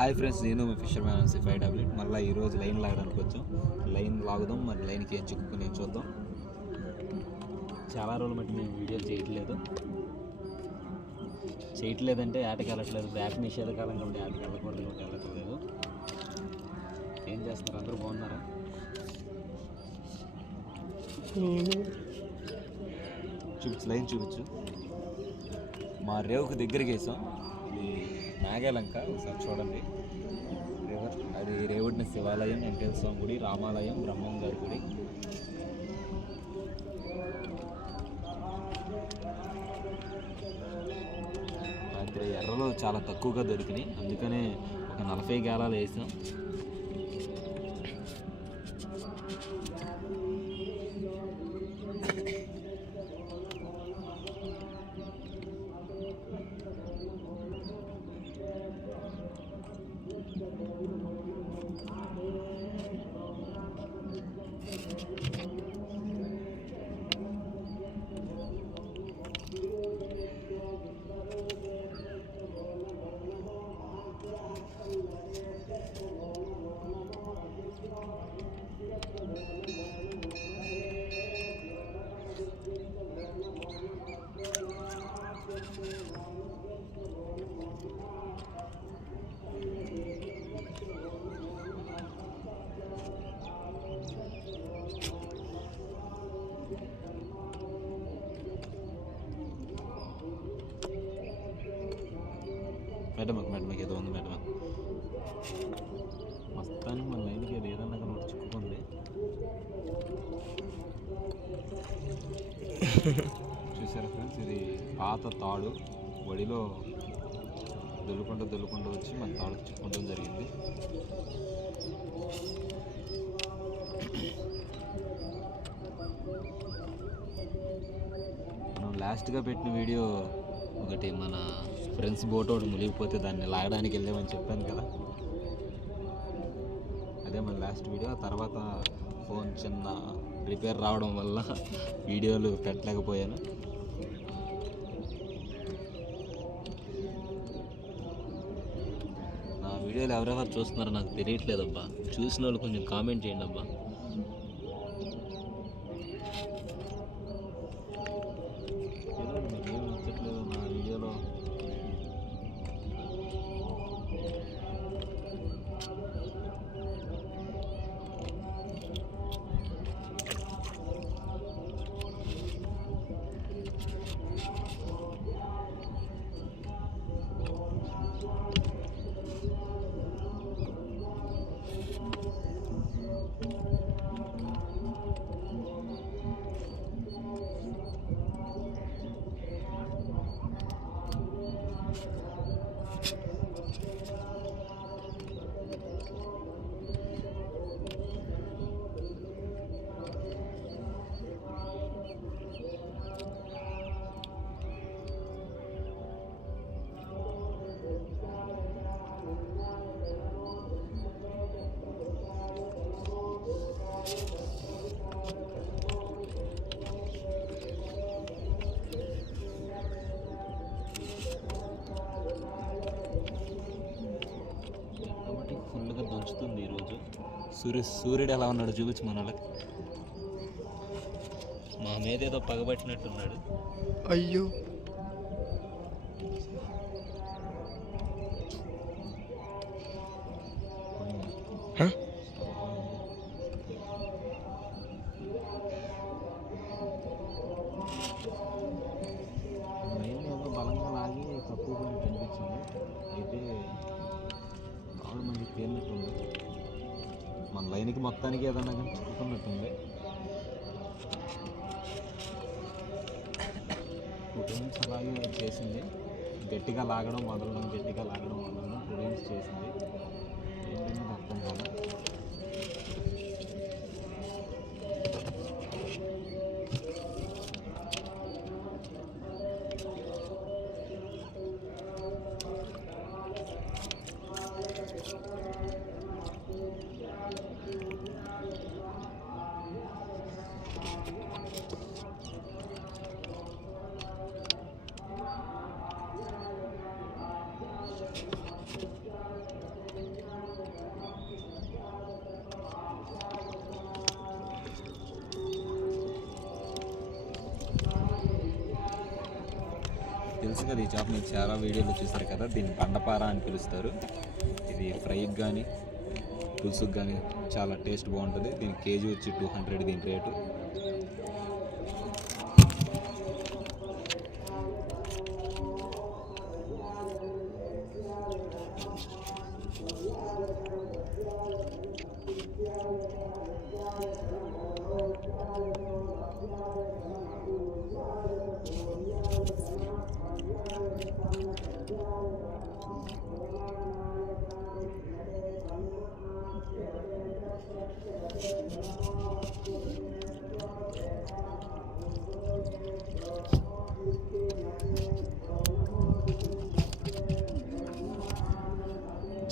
Hi friends, నేను మీ fissure man C5W. మళ్ళీ ఈరోజు లైన్ లాగడానికి వచ్చాం. లైన్ లాగుదాం, మరి లైన్కి ఏం చిక్కుకుని ఏం చూద్దాం. చాలా రోజులు బట్టి మేము వీడియోలు చేయట్లేదంటే ఆటకి వెళ్ళట్లేదు. బ్యాక్ నిషేధకాలం కాబట్టి ఆటకి వెళ్ళకూడదు కాబట్టి వెళ్ళట్లేదు. ఏం చేస్తున్నారు? అందరూ బాగున్నారా? చూపించు, లైన్ చూపించు. మా రేవుకు దగ్గరికి వేసాం. ఇది నాగేలంక, ఒకసారి చూడండి. రివర్ అది రేవుడిన శివాలయం, వెంకటేశ్వర స్వామి గుడి, రామాలయం, బ్రహ్మం గారి గుడి. అది ఎర్రలో చాలా తక్కువగా దొరికినాయి, అందుకనే ఒక 40 గాలాలు వేసాం. మెడమకి ఏదో ఉంది. మొత్తానికి మన లైన్కి ఏదన్నా కానీ ఒకటి చిక్కుకుంది. చూసారా ఫ్రెండ్స్, ఇది పాత తాడు. వడిలో దొల్లుకుంటూ వచ్చి మన తాడుకు చిక్కుకోవడం జరిగింది. మనం లాస్ట్గా పెట్టిన వీడియో ఒకటి, మన ఫ్రెండ్స్ బోట్ ఒకటి మునిగిపోతే దాన్ని లాగడానికి వెళ్ళామని చెప్పాను కదా, అదే మన లాస్ట్ వీడియో. ఆ తర్వాత ఫోన్ చిన్న రిపేర్ రావడం వల్ల వీడియోలు పెట్టలేకపోయాను. నా వీడియోలు ఎవరెవరు చూస్తున్నారో నాకు తెలియట్లేదబ్బా. చూసిన వాళ్ళు కొంచెం కామెంట్ చేయండి అబ్బా. మీకేం నచ్చట్లేదు నా వీడియోలో. ఫుల్గా దంచుతుంది ఈరోజు. సూర్యుడు ఎలా ఉన్నాడు చూపించు మన వాళ్ళకి. మా మీద ఏదో పగబట్టినట్టున్నాడు. అయ్యో, లైన్ ఏదో బలంగా లాగి తక్కువ పోయినట్టు అనిపించింది. అయితే ఆవిడ మంది తేలినట్టుంది. మన లైన్కి మొత్తానికి ఏదన్నా కానీ చిక్కుకున్నట్టుంది. 2 times అలాగే చేసింది. గట్టిగా లాగడం వదలడం 2 times చేసింది. ఏంటనేది అర్థం కాదు. కదా, ఈ చేప మీరు చాలా వీడియోలో చూస్తారు కదా, దీన్ని బండపార అని పిలుస్తారు. ఇది ఫ్రైకి కానీ పులుసుకి కానీ చాలా టేస్ట్ బాగుంటుంది. దీని కేజీ వచ్చి 200 దీని రేటు.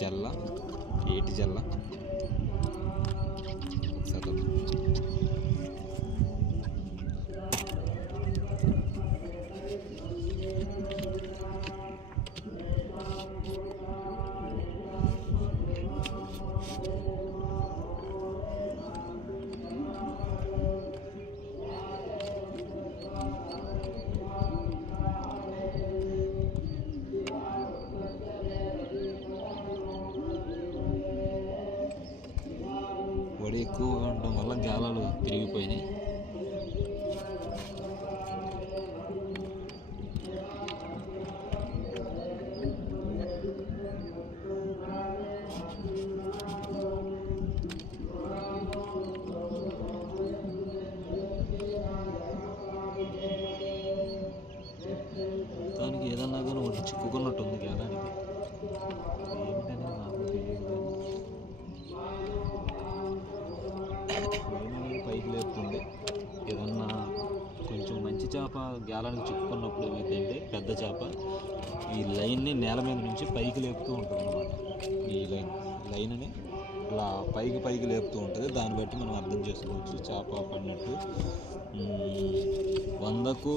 జల్ల, ఏటి జల్ల ఒకసారి వడి ఎక్కువగా ఉండడం వల్ల గాలాలు తిరిగిపోయినాయి. దానికి ఏదన్నా కానీ ఒకటి చిక్కుకున్నట్టుంది గాలానికి. ఏంటనేది నాకు తెలియదు. పైకి లేపుతుంది. ఏదన్నా కొంచెం మంచి చేప గాలానికి చిక్కుకున్నప్పుడు ఏమైందంటే పెద్ద చేప ఈ లైన్ని నేల మీద నుంచి పైకి లేపుతూ ఉంటుంది అన్నమాట. ఈ లైన్ని ఇలా పైకి లేపుతూ ఉంటుంది. దాన్ని బట్టి మనం అర్థం చేసుకోవచ్చు చేప పడినట్టు. 100కు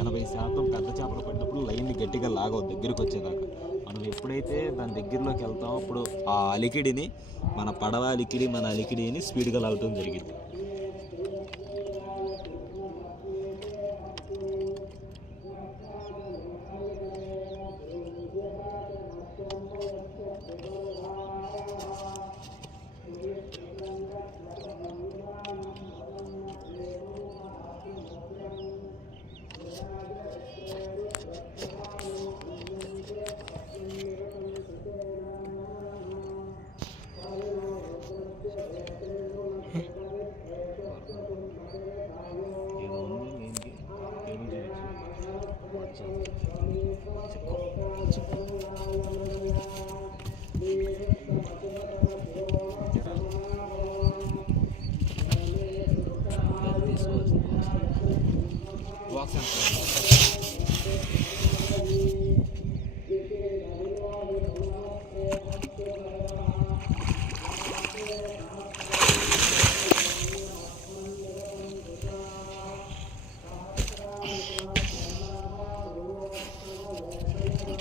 80% పెద్ద చేపలు పడినప్పుడు లైన్ని గట్టిగా లాగవు దగ్గరికి వచ్చేదాకా. మనం ఎప్పుడైతే దాని దగ్గరలోకి వెళ్తామో అప్పుడు ఆ అలికిడిని మన పడవ అలికిడి మన అలికిడిని స్పీడ్గా లాగటం జరిగింది.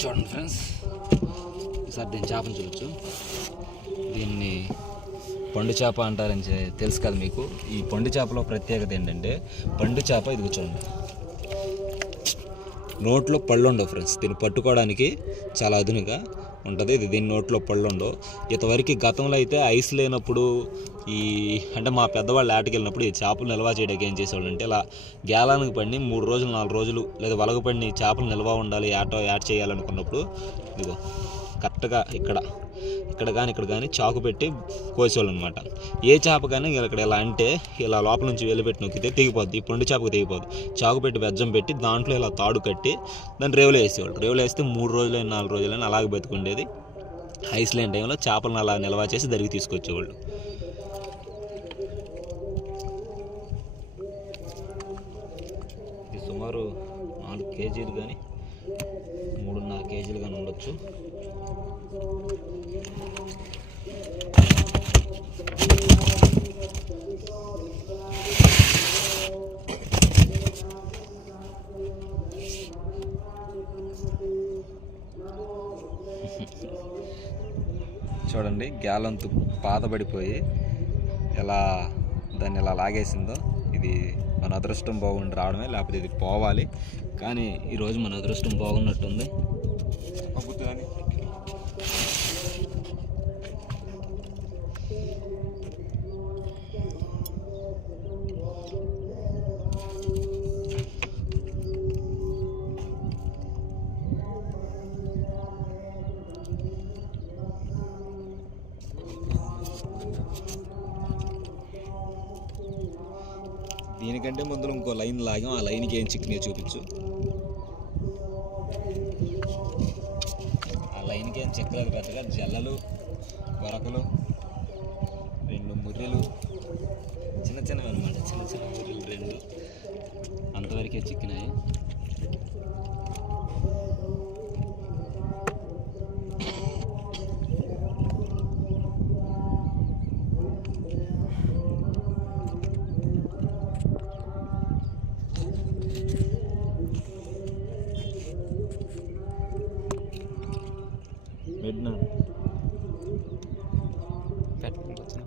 చూడండి ఫ్రెండ్స్, ఈసారి దీని చేపను చూడొచ్చు. దీన్ని పండు చేప అంటారని తెలుసు కదా మీకు. ఈ పండు చేపలో ప్రత్యేకత ఏంటంటే, పండు చేప ఇది చూడండి, నోట్లో పళ్ళు ఉండవు ఫ్రెండ్స్. దీన్ని పట్టుకోవడానికి చాలా అదునుగా ఉంటుంది. దీని నోట్లో పళ్ళు ఉండవు. ఇంతవరకు గతంలో అయితే ఐస్ లేనప్పుడు అంటే మా పెద్దవాళ్ళు ఆటకి వెళ్ళినప్పుడు ఈ చేపలు నిల్వ చేయడానికి ఏం చేసేవాళ్ళు అంటే, ఇలా గేలానికి పడిని 3 రోజులు 4 రోజులు లేదా వలగపడిని చేపలు నిల్వ ఉండాలి యాడ్ చేయాలనుకున్నప్పుడు ఇదిగో కరెక్ట్గా ఇక్కడ కానీ చాకు పెట్టి కోసేవాళ్ళు అనమాట. ఏ చేప కానీ ఇక్కడ ఇలా అంటే ఇలా లోపల నుంచి వెళ్ళిపెట్టి నొక్కితే తెగిపోద్ది. ఈ పండు చేపకు తెగిపోద్ది. చాకు పెట్టి బెజ్జం పెట్టి దాంట్లో ఇలా తాడు కట్టి దాన్ని రేవులో వేసేవాళ్ళు. రేవులో వేస్తే 3 రోజులైనా 4 రోజులైనా అలాగే బతుకుండేది. ఐస్ లేని టైంలో చేపలను అలా నిల్వ చేసి దరికి తీసుకొచ్చేవాళ్ళు. ఇది సుమారు 4 కేజీలు కానీ 3.5 కేజీలు కానీ ఉండొచ్చు. చూడండి గ్యాలంతు పాతబడిపోయి ఎలా దాన్ని ఎలా లాగేసిందో. ఇది మన మన అదృష్టం బాగుండి రావడమే, లేకపోతే ఇది పోవాలి. కానీ ఈరోజు మన అదృష్టం బాగున్నట్టుంది. అబ్బుతుందని దీనికంటే ముందు ఇంకో లైన్ లాగాం. ఆ లైన్కి ఏం చిక్కినాయో చూపించు. ఆ లైన్కి ఏం చిక్కలేదు పెద్దగా. జల్లలు, వరకలు, 2 ముర్రెలు, చిన్న చిన్నవి అనమాట. చిన్న చిన్న ముర్రెలు 2 అంతవరకే చిక్కినాయి. పెట్టినా పెట్టిన